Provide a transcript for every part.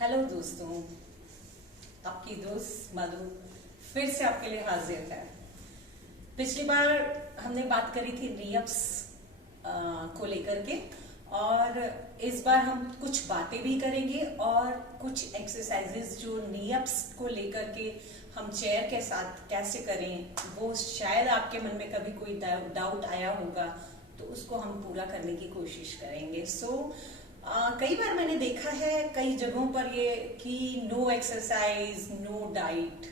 Hello दोस्तों, आपकी दोस्त मधु फिर से आपके लिए हाजिर है। पिछली बार हमने बात करी थी नीअप्स को लेकर के, और इस बार हम कुछ बातें भी करेंगे और कुछ एक्सरसाइजेस जो नीअप्स को लेकर के हम चेयर के साथ कैसे करें, वो शायद आपके मन में कभी कोई डाउट आया होगा, तो उसको हम पूरा करने की कोशिश करेंगे। कई बार मैंने देखा है कई जगहों पर ये कि नो एक्सरसाइज नो डाइट।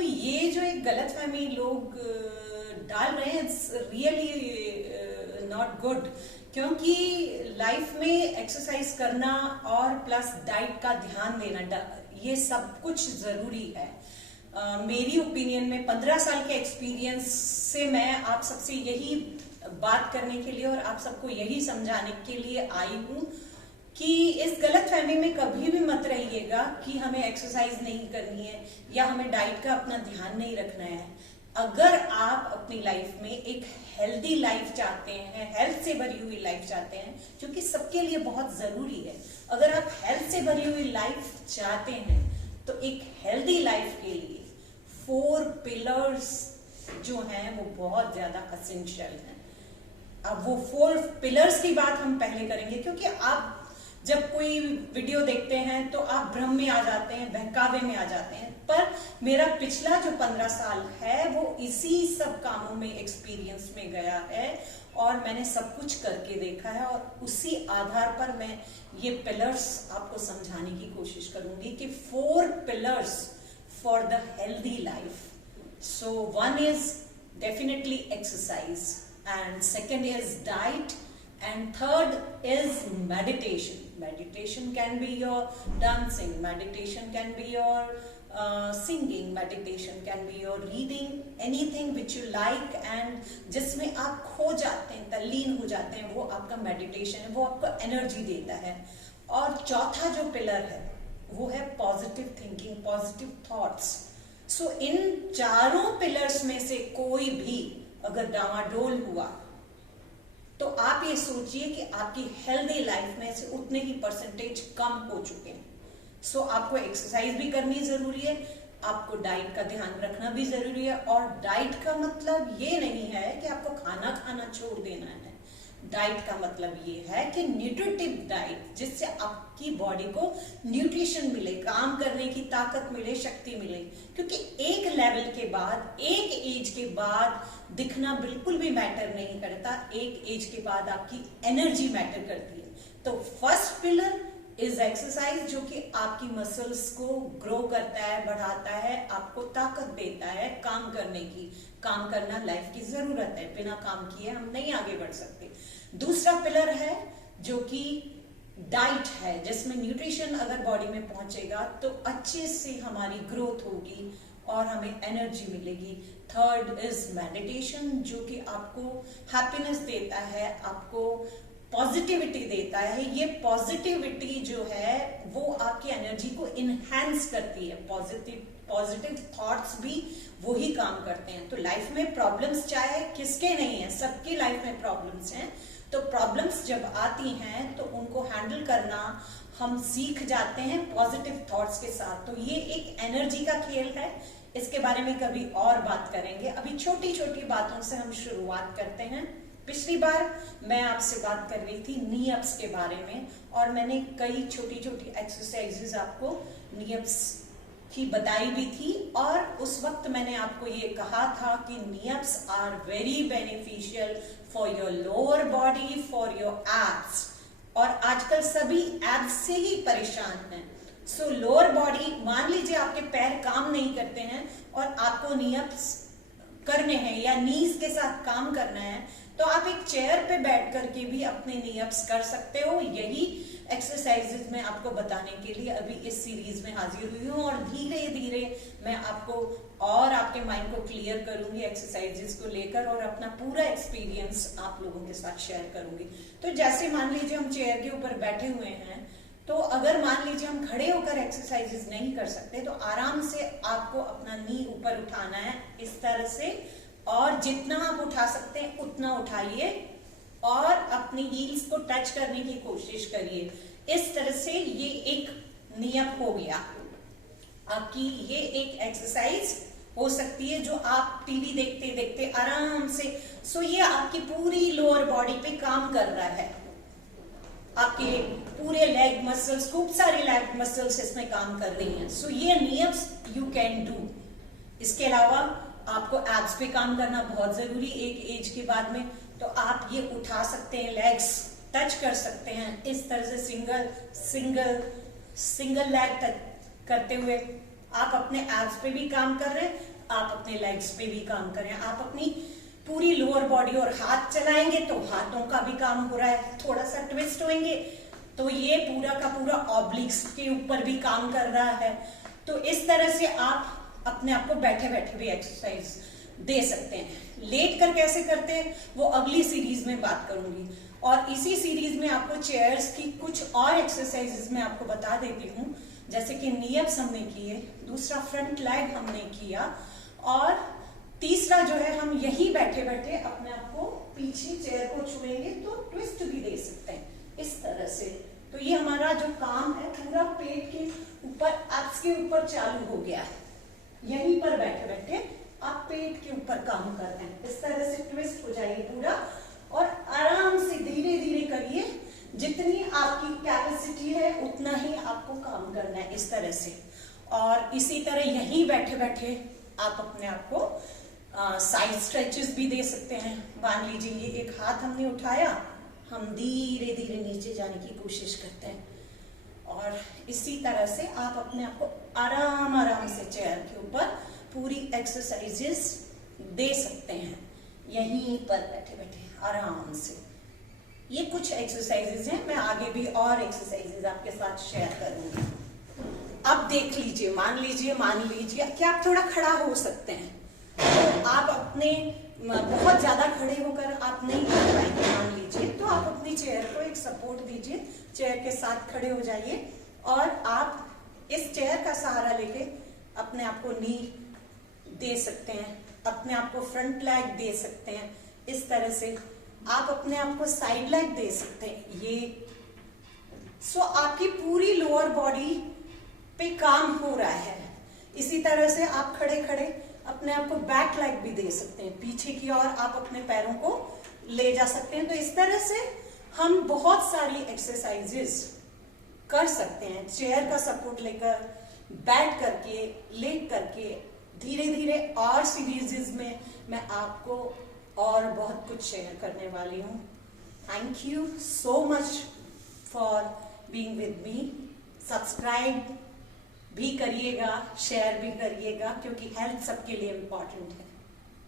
ये जो एक गलतफहमी लोग डाल रहे हैं, इट्स रियली नॉट गुड, क्योंकि लाइफ में एक्सरसाइज करना और प्लस डाइट का ध्यान देना, ये सब कुछ जरूरी है। मेरी ओपिनियन में 15 साल के एक्सपीरियंस से मैं आप सबसे यही बात करने के लिए और आप सबको यही समझाने के लिए आई हूं कि इस गलतफहमी में कभी भी मत रहिएगा कि हमें एक्सरसाइज नहीं करनी है या हमें डाइट का अपना ध्यान नहीं रखना है। अगर आप अपनी लाइफ में एक हेल्दी लाइफ चाहते हैं, हेल्थ से भरी हुई लाइफ चाहते हैं, जो कि सबके लिए बहुत जरूरी है, अगर आप हेल्थ से भरी हुई लाइफ चाहते हैं तो एक हेल्दी लाइफ के लिए 4 पिलर्स जो हैं वो बहुत ज्यादा असेंशियल हैं। अब वो 4 पिलर्स की बात हम पहले करेंगे, क्योंकि आप जब कोई वीडियो देखते हैं तो आप भ्रम में आ जाते हैं, बहकावे में आ जाते हैं। पर मेरा पिछला जो 15 साल है वो इसी सब कामों में एक्सपीरियंस में गया है और मैंने सब कुछ करके देखा है, और उसी आधार पर मैं ये पिलर्स आपको समझाने की कोशिश करूंगी कि 4 pillars for the healthy life. One is definitely exercise, and second is diet, and third is meditation. Meditation can be your dancing, meditation can be your singing, meditation can be your reading, anything which you like and जिसमें आप खो जाते हैं, तल्लीन हो जाते हैं, वो आपका मेडिटेशन है, वो आपको एनर्जी देता है। और चौथा जो पिलर है वो है पॉजिटिव थिंकिंग, पॉजिटिव थॉट्स। इन चारों पिलर्स में से कोई भी अगर डामाडोल हुआ तो आप ये सोचिए कि आपकी हेल्दी लाइफ में से उतने ही परसेंटेज कम हो चुके हैं। आपको एक्सरसाइज भी करनी जरूरी है, आपको डाइट का ध्यान रखना भी जरूरी है। और डाइट का मतलब ये नहीं है कि आपको खाना खाना छोड़ देना है। डाइट का मतलब ये है कि न्यूट्रिटिव डाइट, जिससे आपकी बॉडी को न्यूट्रिशन मिले, काम करने की ताकत मिले, शक्ति मिले। क्योंकि एक लेवल के बाद, एक एज के बाद दिखना बिल्कुल भी मैटर नहीं करता, एक एज के बाद आपकी एनर्जी मैटर करती है। तो फर्स्ट पिलर इज एक्सरसाइज, जो कि आपकी मसल्स को ग्रो करता है, बढ़ाता है, आपको ताकत देता है काम करने की। काम करना लाइफ की जरूरत है, बिना काम किए हम नहीं आगे बढ़ सकते। दूसरा पिलर है जो कि डाइट है, जिसमें न्यूट्रिशन अगर बॉडी में पहुंचेगा तो अच्छे से हमारी ग्रोथ होगी और हमें एनर्जी मिलेगी। थर्ड इज मेडिटेशन, जो कि आपको हैप्पीनेस देता है, आपको पॉजिटिविटी देता है। ये पॉजिटिविटी जो है वो आपकी एनर्जी को इनहैंस करती है। पॉजिटिव थॉट्स भी वही काम करते हैं। तो लाइफ में प्रॉब्लम्स चाहे किसके नहीं है, सबकी लाइफ में प्रॉब्लम्स हैं। तो प्रॉब्लम्स जब आती हैं तो उनको हैंडल करना हम सीख जाते हैं पॉजिटिव थॉट्स के साथ। तो ये एक एनर्जी का खेल है, इसके बारे में कभी और बात करेंगे। अभी छोटी छोटी बातों से हम शुरुआत करते हैं। पिछली बार मैं आपसे बात कर रही थी नीअप्स के बारे में, और मैंने कई छोटी छोटी एक्सरसाइजेस आपको नीअप्स की बताई भी थी। और उस वक्त मैंने आपको ये कहा था कि knee ups are very beneficial for your lower body, for your abs. और आजकल सभी एब्स से ही परेशान हैं। लोअर बॉडी, मान लीजिए आपके पैर काम नहीं करते हैं और आपको नीअप्स करने हैं या नीज के साथ काम करना है, तो आप एक चेयर पे बैठ करके भी अपने नीअप्स कर सकते हो। यही एक्सरसाइजेज मैं आपको बताने के लिए अभी इस सीरीज में हाजिर हुई हूँ, और धीरे धीरे मैं आपको और आपके माइंड को क्लियर करूंगी एक्सरसाइजेज को लेकर, और अपना पूरा एक्सपीरियंस आप लोगों के साथ शेयर करूंगी। तो जैसे मान लीजिए हम चेयर के ऊपर बैठे हुए हैं, तो अगर मान लीजिए हम खड़े होकर एक्सरसाइजेज नहीं कर सकते, तो आराम से आपको अपना नी ऊपर उठाना है इस तरह से, और जितना आप उठा सकते हैं उतना उठाइए और अपनी हील्स को टच करने की कोशिश करिए। इस तरह से ये एक नियप हो गया आपकी। ये एक एक्सरसाइज हो सकती है जो आप टीवी देखते देखते आराम से, सो ये आपकी पूरी लोअर बॉडी पे काम कर रहा है। आपके पूरे लेग मसल्स, खूब सारी लेग मसल्स इसमें काम कर रही हैं। सो ये नियप्स यू कैन डू। इसके अलावा आपको एब्स पे काम करना बहुत जरूरी एक एज के बाद में, तो आप ये उठा सकते हैं, लेग्स टच कर सकते हैं इस तरह से, सिंगल लेग टच करते हुए आप अपने एब्स पे भी काम कर रहे हैं, आप अपने लेग्स पे भी काम कर रहे हैं। आप अपनी पूरी लोअर बॉडी, और हाथ चलाएंगे तो हाथों का भी काम हो रहा है, थोड़ा सा ट्विस्ट होंगे तो ये पूरा का पूरा ऑब्लिक्स के ऊपर भी काम कर रहा है। तो इस तरह से आप अपने आप को बैठे बैठे भी एक्सरसाइज दे सकते हैं। लेट कर कैसे करते हैं वो अगली सीरीज में बात करूंगी, और इसी सीरीज में आपको चेयर्स की कुछ और एक्सरसाइजेस मैं आपको बता देती हूँ, जैसे कि नीयप्स हमने किए, दूसरा फ्रंट लेग हमने किया, और तीसरा जो है हम यही बैठे बैठे अपने आप को पीछे चेयर को छुएंगे तो ट्विस्ट भी दे सकते हैं इस तरह से। तो ये हमारा जो काम है पूरा पेट के ऊपर, एब्स के ऊपर चालू हो गया है। यहीं पर बैठे बैठे आप पेट के ऊपर काम कर रहे हैं। इस तरह से ट्विस्ट हो जाइए पूरा, और आराम से धीरे धीरे करिए, जितनी आपकी कैपेसिटी है उतना ही आपको काम करना है इस तरह से। और इसी तरह यहीं बैठे बैठे आप अपने आप को साइड स्ट्रेचेस भी दे सकते हैं। मान लीजिए ये एक हाथ हमने उठाया, हम धीरे धीरे नीचे जाने की कोशिश करते हैं, और इसी तरह से आप अपने आप को आराम आराम से चेयर के ऊपर पूरी एक्सरसाइजेस दे सकते हैं, यहीं पर बैठे बैठे आराम से। ये कुछ एक्सरसाइजेस हैं, मैं आगे भी और एक्सरसाइजेस आपके साथ शेयर करूंगी। अब देख लीजिए, मान लीजिए कि आप थोड़ा खड़ा हो सकते हैं, तो आप अपने बहुत ज्यादा खड़े होकर आप नहीं कर पाएंगे मान लीजिए, तो आप अपनी चेयर को एक सपोर्ट दीजिए, चेयर के साथ खड़े हो जाइए, और आप इस चेयर का सहारा लेके अपने आप को नी दे सकते हैं, अपने आप को फ्रंट लेग दे सकते हैं इस तरह से, आप अपने आप को साइड लेग दे सकते हैं ये। सो आपकी पूरी लोअर बॉडी पे काम हो रहा है। इसी तरह से आप खड़े खड़े अपने आप को बैक लेग भी दे सकते हैं, पीछे की ओर आप अपने पैरों को ले जा सकते हैं। तो इस तरह से हम बहुत सारी एक्सरसाइजेस कर सकते हैं, चेयर का सपोर्ट लेकर, बैठ करके, लेट करके। धीरे धीरे और सीरीजेस में मैं आपको और बहुत कुछ शेयर करने वाली हूँ। Thank you so much for being with me. Subscribe भी करिएगा, शेयर भी करिएगा, क्योंकि हेल्थ सबके लिए इम्पोर्टेंट है।